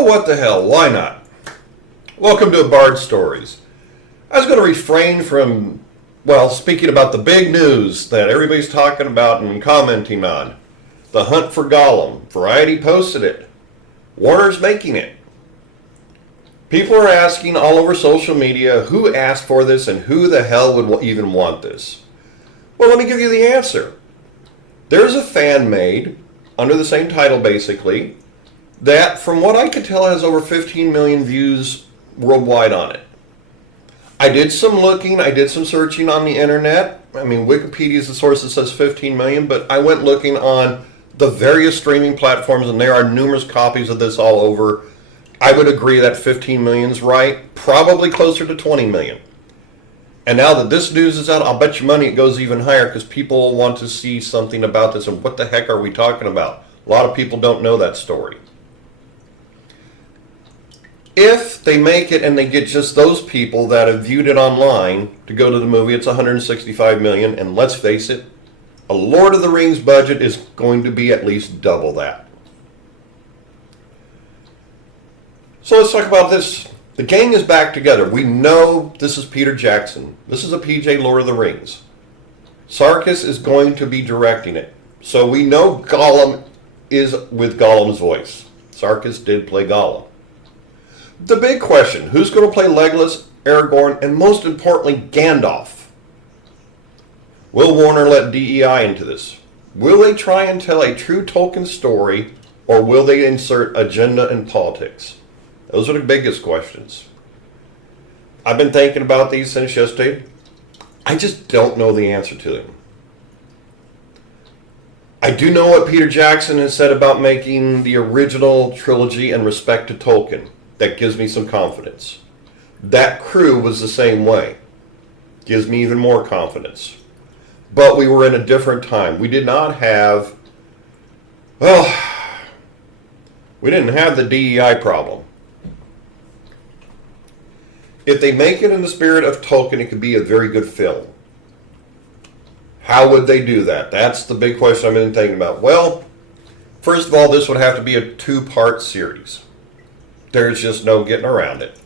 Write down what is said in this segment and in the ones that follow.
Oh, what the hell, why not? Welcome to Bard Stories. I was going to refrain from, speaking about the big news that everybody's talking about and commenting on. The hunt for Gollum. Variety posted it. Warner's making it. People are asking all over social media who asked for this and who the hell would even want this. Well, let me give you the answer. There's a fan made, under the same title basically, that from what I could tell has over 15 million views worldwide on it. I did some looking, I did some searching on the internet. I mean, Wikipedia is the source that says 15 million, but I went looking on the various streaming platforms and there are numerous copies of this all over. I would agree that 15 million is right, probably closer to 20 million. And now that this news is out, I'll bet you money it goes even higher because people want to see something about this and what the heck are we talking about? A lot of people don't know that story. If they make it and they get just those people that have viewed it online to go to the movie, it's 165 million, and let's face it, a Lord of the Rings budget is going to be at least double that. So let's talk about this. The gang is back together. We know this is Peter Jackson. This is a PJ Lord of the Rings. Sarkis is going to be directing it. So we know Gollum is with Gollum's voice. Sarkis did play Gollum. The big question, who's going to play Legolas, Aragorn, and most importantly, Gandalf? Will Warner let DEI into this? Will they try and tell a true Tolkien story, or will they insert agenda and politics? Those are the biggest questions. I've been thinking about these since yesterday. I just don't know the answer to them. I do know what Peter Jackson has said about making the original trilogy and respect to Tolkien. That gives me some confidence. That crew was the same way. Gives me even more confidence. But we were in a different time. We did not have, we didn't have the DEI problem. If they make it in the spirit of Tolkien, it could be a very good film. How would they do that? That's the big question I've been thinking about. Well, first of all, this would have to be a 2-part series. There's just no getting around it.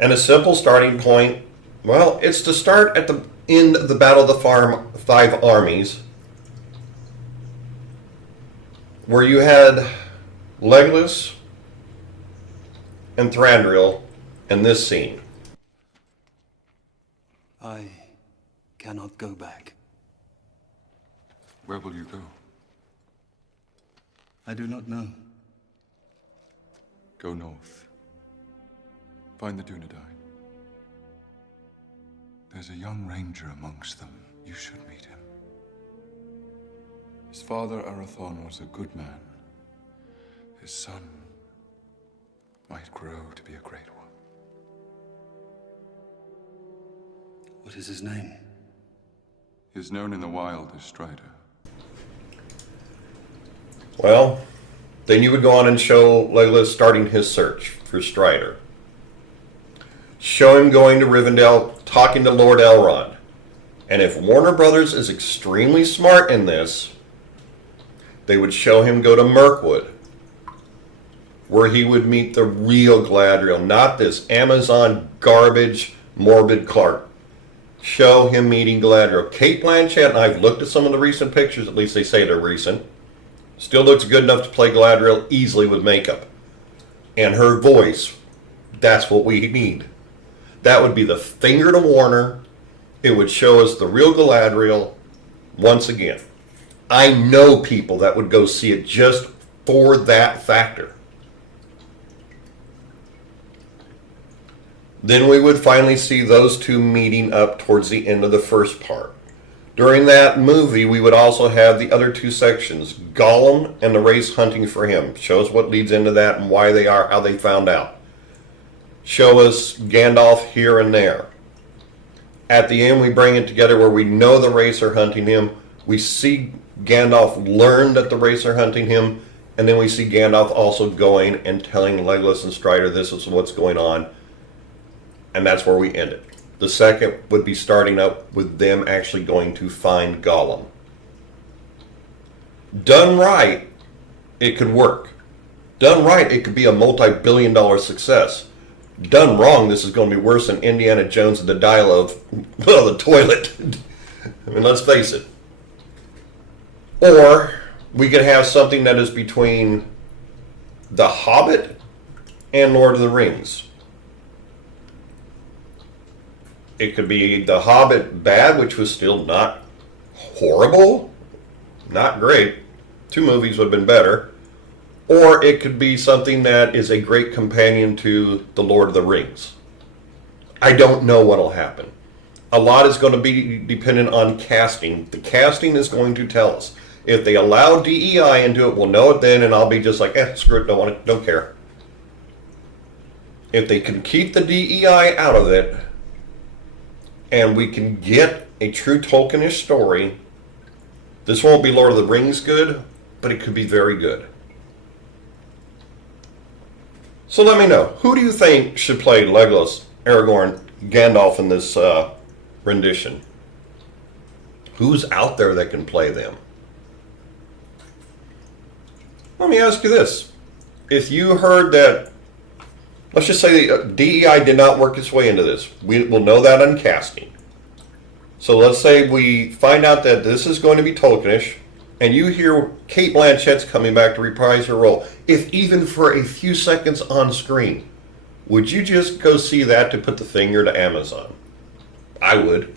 And a simple starting point, it's to start at the end of the Battle of the Five Armies, where you had Legolas and Thranduil in this scene. I cannot go back. Where will you go? I do not know. Go north. Find the Dunedain. There's a young ranger amongst them. You should meet him. His father, Arathorn, was a good man. His son might grow to be a great one. What is his name? He is known in the wild as Strider. Well, then you would go on and show Legolas starting his search for Strider. Show him going to Rivendell, talking to Lord Elrond. And if Warner Brothers is extremely smart in this, they would show him go to Mirkwood, where he would meet the real Galadriel, not this Amazon garbage morbid Clark. Show him meeting Galadriel. Cate Blanchett, and I've looked at some of the recent pictures, at least they say they're recent, still looks good enough to play Galadriel easily with makeup. And her voice, that's what we need. That would be the finger to Warner. It would show us the real Galadriel once again. I know people that would go see it just for that factor. Then we would finally see those two meeting up towards the end of the first part. During that movie, we would also have the other two sections, Gollum and the race hunting for him. Show us what leads into that and why they are, how they found out. Show us Gandalf here and there. At the end, we bring it together where we know the race are hunting him. We see Gandalf learn that the race are hunting him. And then we see Gandalf also going and telling Legolas and Strider this is what's going on. And that's where we end it. The second would be starting up with them actually going to find Gollum. Done right, it could work. Done right, it could be a multi-billion-dollar success. Done wrong, this is going to be worse than Indiana Jones and the Dial of, well, the toilet. I mean, let's face it. Or we could have something that is between The Hobbit and Lord of the Rings. It could be The Hobbit bad, which was still not horrible, not great. 2 movies would have been better. Or it could be something that is a great companion to The Lord of the Rings. I don't know what will happen. A lot is going to be dependent on casting. The casting is going to tell us. If they allow DEI into it, we'll know it then, and I'll be just like, screw it, don't want it, don't care. If they can keep the DEI out of it, and we can get a true Tolkienish story, this won't be Lord of the Rings good, but it could be very good. So let me know, who do you think should play Legolas, Aragorn, Gandalf in this rendition? Who's out there that can play them? Let me ask you this. If you heard that, let's just say the DEI did not work its way into this. We will know that on casting. So let's say we find out that this is going to be Tolkienish, and you hear Kate Blanchett's coming back to reprise her role, if even for a few seconds on screen. Would you just go see that to put the finger to Amazon? I would.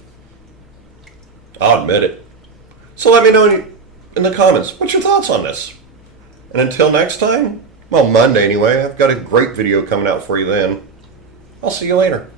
I'll admit it. So let me know in the comments, what's your thoughts on this? And until next time, well, Monday anyway, I've got a great video coming out for you then. I'll see you later.